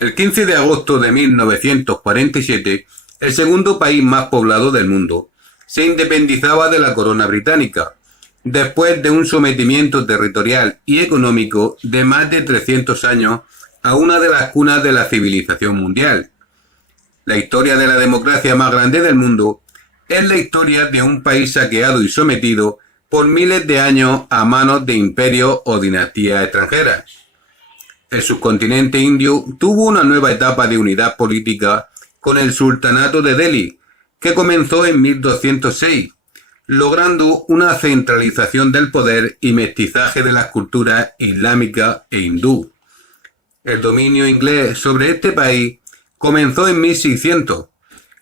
El 15 de agosto de 1947, el segundo país más poblado del mundo se independizaba de la corona británica, después de un sometimiento territorial y económico de más de 300 años a una de las cunas de la civilización mundial. La historia de la democracia más grande del mundo es la historia de un país saqueado y sometido por miles de años a manos de imperios o dinastías extranjeras. El subcontinente indio tuvo una nueva etapa de unidad política con el sultanato de Delhi, que comenzó en 1206, logrando una centralización del poder y mestizaje de las culturas islámica e hindú. El dominio inglés sobre este país comenzó en 1600,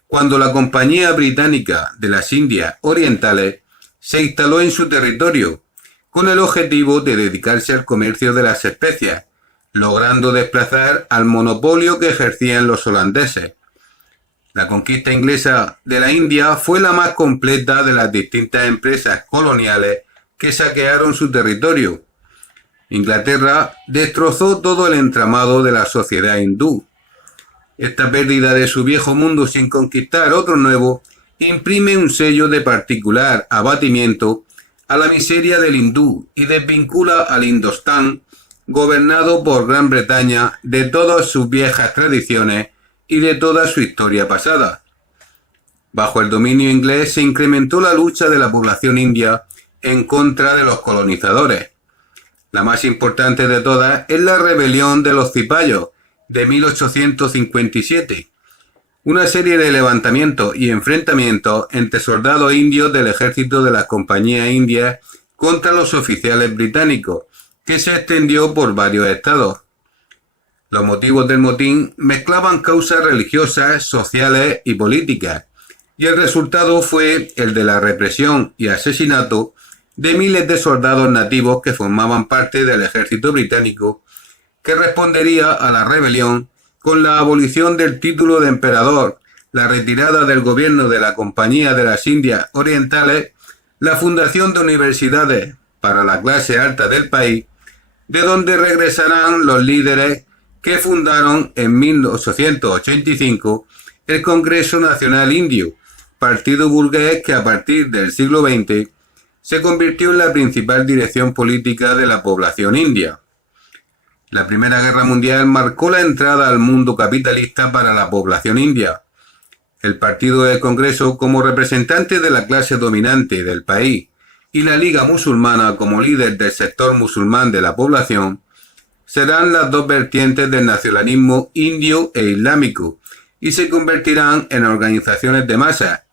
cuando la Compañía Británica de las Indias Orientales se instaló en su territorio, con el objetivo de dedicarse al comercio de las especias, logrando desplazar al monopolio que ejercían los holandeses. La conquista inglesa de la India fue la más completa de las distintas empresas coloniales que saquearon su territorio. Inglaterra destrozó todo el entramado de la sociedad hindú. Esta pérdida de su viejo mundo sin conquistar otro nuevo imprime un sello de particular abatimiento a la miseria del hindú y desvincula al Indostán, gobernado por Gran Bretaña, de todas sus viejas tradiciones y de toda su historia pasada. Bajo el dominio inglés se incrementó la lucha de la población india en contra de los colonizadores. La más importante de todas es la rebelión de los cipayos de 1857, una serie de levantamientos y enfrentamientos entre soldados indios del ejército de las compañías indias contra los oficiales británicos, que se extendió por varios estados. Los motivos del motín mezclaban causas religiosas, sociales y políticas, y el resultado fue el de la represión y asesinato de miles de soldados nativos que formaban parte del ejército británico, que respondería a la rebelión con la abolición del título de emperador, la retirada del gobierno de la Compañía de las Indias Orientales, la fundación de universidades para la clase alta del país, de donde regresarán los líderes que fundaron en 1885 el Congreso Nacional Indio, partido burgués que a partir del siglo XX se convirtió en la principal dirección política de la población india. La Primera Guerra Mundial marcó la entrada al mundo capitalista para la población india. El Partido del Congreso, como representante de la clase dominante del país, y la Liga Musulmana como líder del sector musulmán de la población, serán las dos vertientes del nacionalismo indio e islámico, y se convertirán en organizaciones de masas,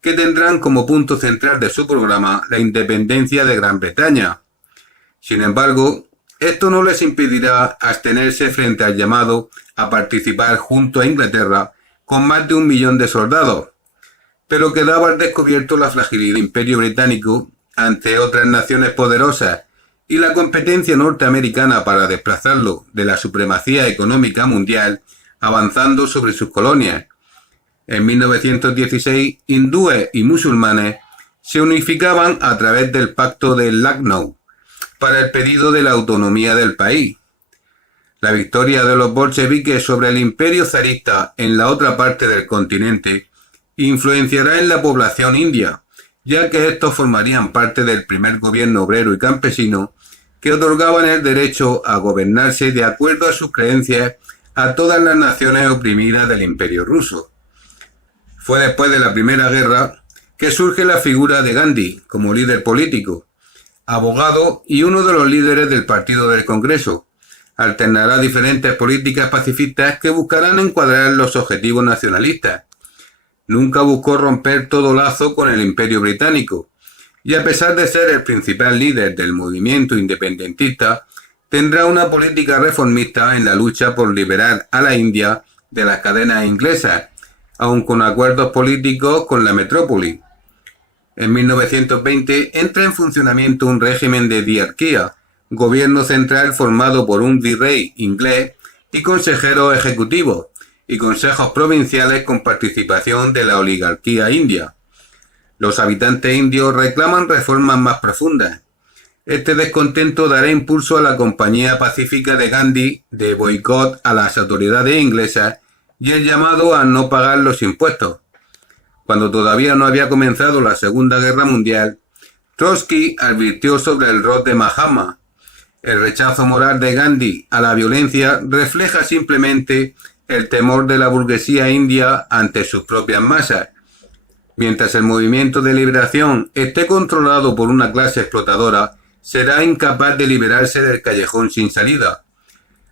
que tendrán como punto central de su programa la independencia de Gran Bretaña. Sin embargo, esto no les impedirá abstenerse frente al llamado a participar junto a Inglaterra con más de 1 millón de soldados, pero quedaba al descubierto la fragilidad del Imperio Británico ante otras naciones poderosas y la competencia norteamericana para desplazarlo de la supremacía económica mundial avanzando sobre sus colonias. En 1916, hindúes y musulmanes se unificaban a través del Pacto de Lucknow para el pedido de la autonomía del país. La victoria de los bolcheviques sobre el imperio zarista en la otra parte del continente influenciará en la población india, ya que estos formarían parte del primer gobierno obrero y campesino que otorgaban el derecho a gobernarse de acuerdo a sus creencias a todas las naciones oprimidas del imperio ruso. Fue después de la Primera Guerra que surge la figura de Gandhi como líder político, abogado y uno de los líderes del Partido del Congreso. Alternará diferentes políticas pacifistas que buscarán encuadrar los objetivos nacionalistas. Nunca buscó romper todo lazo con el Imperio Británico, y a pesar de ser el principal líder del movimiento independentista, tendrá una política reformista en la lucha por liberar a la India de las cadenas inglesas, aun con acuerdos políticos con la metrópoli. En 1920 entra en funcionamiento un régimen de diarquía, gobierno central formado por un virrey inglés y consejeros ejecutivos, y consejos provinciales con participación de la oligarquía india. Los habitantes indios reclaman reformas más profundas. Este descontento dará impulso a la Compañía Pacífica de Gandhi de boicot a las autoridades inglesas y el llamado a no pagar los impuestos. Cuando todavía no había comenzado la Segunda Guerra Mundial, Trotsky advirtió sobre el rol de Mahatma. El rechazo moral de Gandhi a la violencia refleja simplemente el temor de la burguesía india ante sus propias masas. Mientras el movimiento de liberación esté controlado por una clase explotadora, será incapaz de liberarse del callejón sin salida.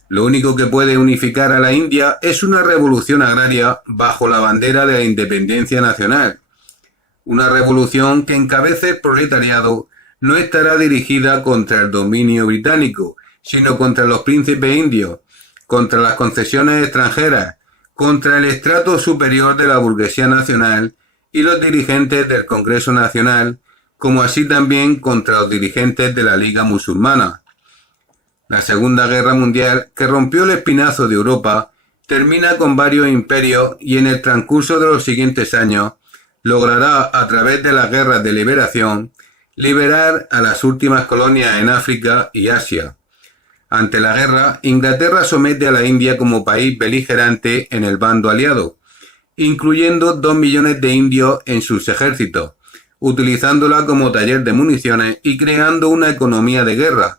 Lo único que puede unificar a la India es una revolución agraria bajo la bandera de la independencia nacional. Una revolución que encabece el proletariado no estará dirigida contra el dominio británico, sino contra los príncipes indios, contra las concesiones extranjeras, contra el estrato superior de la burguesía nacional y los dirigentes del Congreso Nacional, como así también contra los dirigentes de la Liga Musulmana. La Segunda Guerra Mundial, que rompió el espinazo de Europa, termina con varios imperios y en el transcurso de los siguientes años logrará, a través de las guerras de liberación, liberar a las últimas colonias en África y Asia. Ante la guerra, Inglaterra somete a la India como país beligerante en el bando aliado, incluyendo 2 millones de indios en sus ejércitos, utilizándola como taller de municiones y creando una economía de guerra.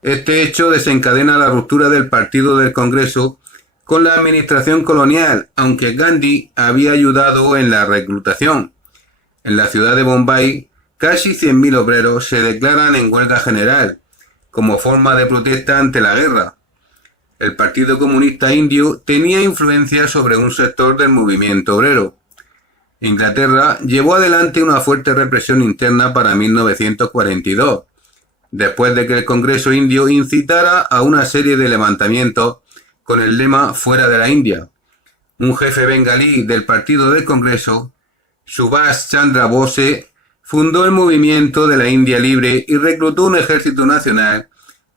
Este hecho desencadena la ruptura del Partido del Congreso con la administración colonial, aunque Gandhi había ayudado en la reclutación. En la ciudad de Bombay, casi 100.000 obreros se declaran en huelga general, como forma de protesta ante la guerra. El Partido Comunista Indio tenía influencia sobre un sector del movimiento obrero. Inglaterra llevó adelante una fuerte represión interna para 1942, después de que el Congreso Indio incitara a una serie de levantamientos con el lema «Fuera de la India». Un jefe bengalí del Partido del Congreso, Subhash Chandra Bose, fundó el movimiento de la India Libre y reclutó un ejército nacional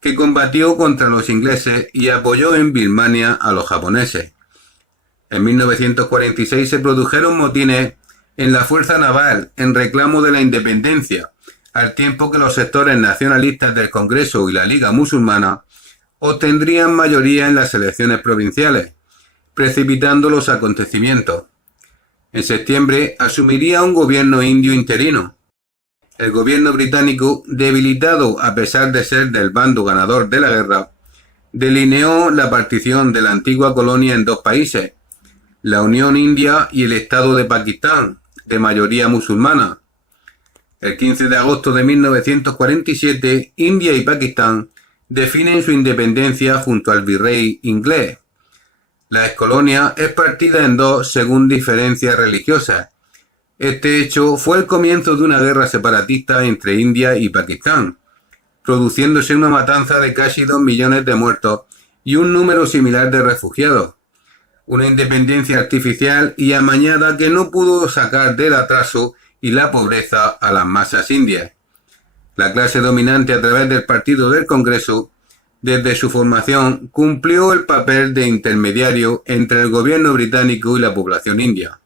que combatió contra los ingleses y apoyó en Birmania a los japoneses. En 1946 se produjeron motines en la Fuerza Naval en reclamo de la independencia, al tiempo que los sectores nacionalistas del Congreso y la Liga Musulmana obtendrían mayoría en las elecciones provinciales, precipitando los acontecimientos. En septiembre asumiría un gobierno indio interino. El gobierno británico, debilitado a pesar de ser del bando ganador de la guerra, delineó la partición de la antigua colonia en 2 países, la Unión India y el Estado de Pakistán, de mayoría musulmana. El 15 de agosto de 1947, India y Pakistán definen su independencia junto al virrey inglés. La excolonia es partida en 2 según diferencias religiosas. Este hecho fue el comienzo de una guerra separatista entre India y Pakistán, produciéndose una matanza de casi 2 millones de muertos y un número similar de refugiados. Una independencia artificial y amañada que no pudo sacar del atraso y la pobreza a las masas indias. La clase dominante a través del Partido del Congreso, desde su formación, cumplió el papel de intermediario entre el gobierno británico y la población india.